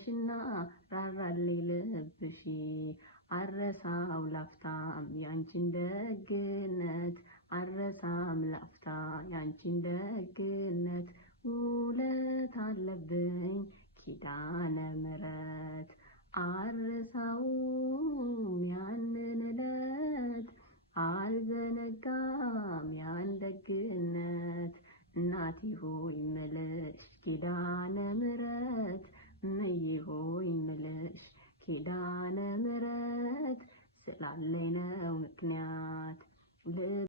ነሽና ራራልኝ ልብሽ አረሳው ላፍታም ያንቺን ደግነት አረሳም ላፍታ ያንቺን ደግነት ውለት አለብኝ ኪዳነ ምሕረት አረሳውም ያንን ዕለት አልዘነጋም ያን ደግነት እናቴ ሆይ ምልሽ ኪዳነ ምሕረት እምዬ ሆይ ምልሽ ኪዳነ ምሕረት ስላለኝ ነው ምክንያት